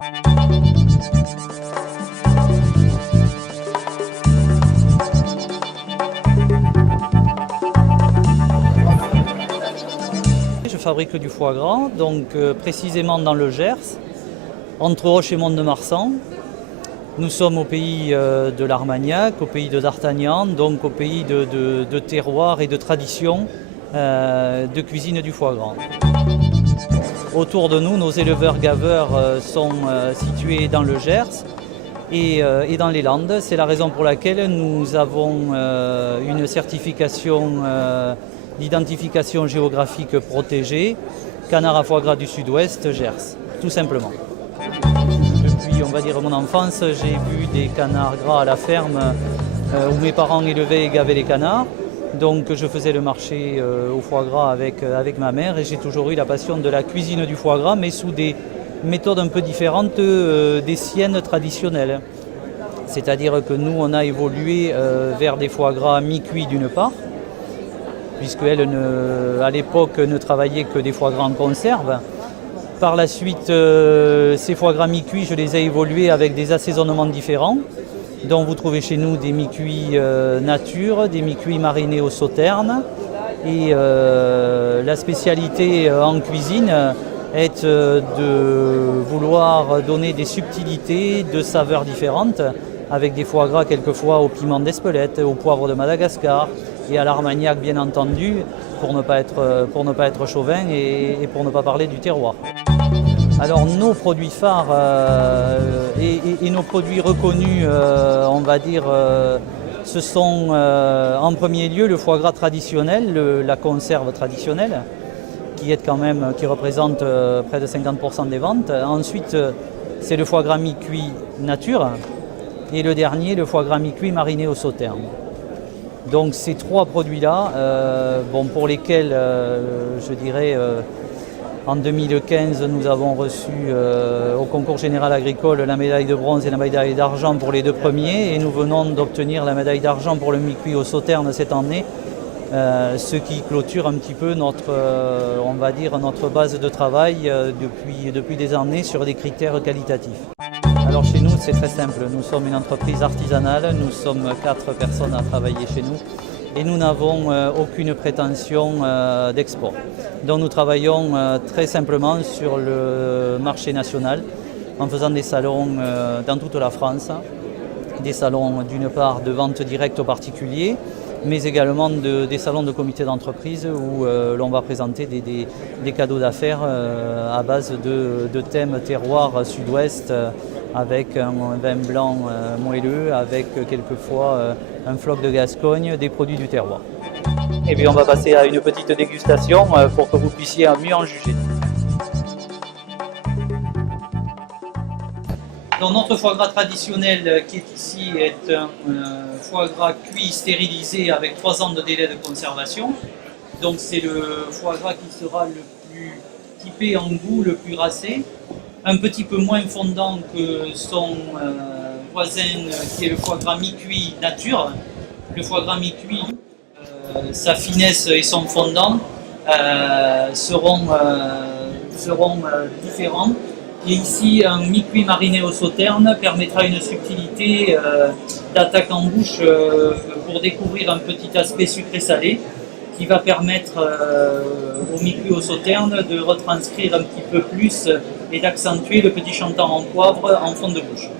Je fabrique du foie gras, donc précisément dans le Gers, entre Auch et Mont-de-Marsan. Nous sommes au pays de l'Armagnac, au pays de D'Artagnan, donc au pays de terroir et de tradition de cuisine du foie gras. Autour de nous, nos éleveurs-gaveurs sont situés dans le Gers et dans les Landes. C'est la raison pour laquelle nous avons une certification d'identification géographique protégée, canard à foie gras du Sud-Ouest, Gers, tout simplement. Depuis, on va dire, mon enfance, j'ai vu des canards gras à la ferme où mes parents élevaient et gavaient les canards. Donc je faisais le marché au foie gras avec ma mère et j'ai toujours eu la passion de la cuisine du foie gras, mais sous des méthodes un peu différentes des siennes traditionnelles. C'est-à-dire que nous, on a évolué vers des foie gras mi-cuits d'une part, puisqu'elle, à l'époque, ne travaillait que des foie gras en conserve. Par la suite, ces foie gras mi-cuits, je les ai évolués avec des assaisonnements différents, dont vous trouvez chez nous des mi-cuits nature, des mi-cuits marinés au sauterne. Et la spécialité en cuisine est de vouloir donner des subtilités de saveurs différentes, avec des foie gras quelquefois au piment d'Espelette, au poivre de Madagascar et à l'Armagnac bien entendu, pour ne pas être chauvin et pour ne pas parler du terroir. Alors nos produits phares et nos produits reconnus, on va dire, ce sont en premier lieu le foie gras traditionnel, la conserve traditionnelle, qui représente près de 50% des ventes. Ensuite, c'est le foie gras mi-cuit nature et le dernier, le foie gras mi-cuit mariné au sauterne. Donc ces trois produits-là, pour lesquels je dirais en 2015 nous avons reçu au concours général agricole la médaille de bronze et la médaille d'argent pour les deux premiers et nous venons d'obtenir la médaille d'argent pour le mi-cuit au sauterne cette année, ce qui clôture un petit peu notre base de travail depuis des années sur des critères qualitatifs. Alors chez nous c'est très simple, nous sommes une entreprise artisanale, nous sommes 4 personnes à travailler chez nous et nous n'avons aucune prétention d'export. Donc nous travaillons très simplement sur le marché national en faisant des salons dans toute la France, des salons d'une part de vente directe aux particuliers, mais également des salons de comités d'entreprise où l'on va présenter des cadeaux d'affaires à base de thèmes terroir sud-ouest avec un vin blanc moelleux, avec quelquefois un floc de Gascogne, des produits du terroir. Et puis on va passer à une petite dégustation pour que vous puissiez mieux en juger. Donc notre foie gras traditionnel qui est ici est un foie gras cuit stérilisé avec 3 ans de délai de conservation. Donc c'est le foie gras qui sera le plus typé en goût, le plus racé, un petit peu moins fondant que son voisin qui est le foie gras mi-cuit nature. Le foie gras mi-cuit, sa finesse et son fondant seront différents. Et ici, un mi-cuit mariné au sauterne permettra une subtilité d'attaque en bouche pour découvrir un petit aspect sucré-salé qui va permettre au mi-cuit au sauterne de retranscrire un petit peu plus et d'accentuer le petit chantant en poivre en fond de bouche.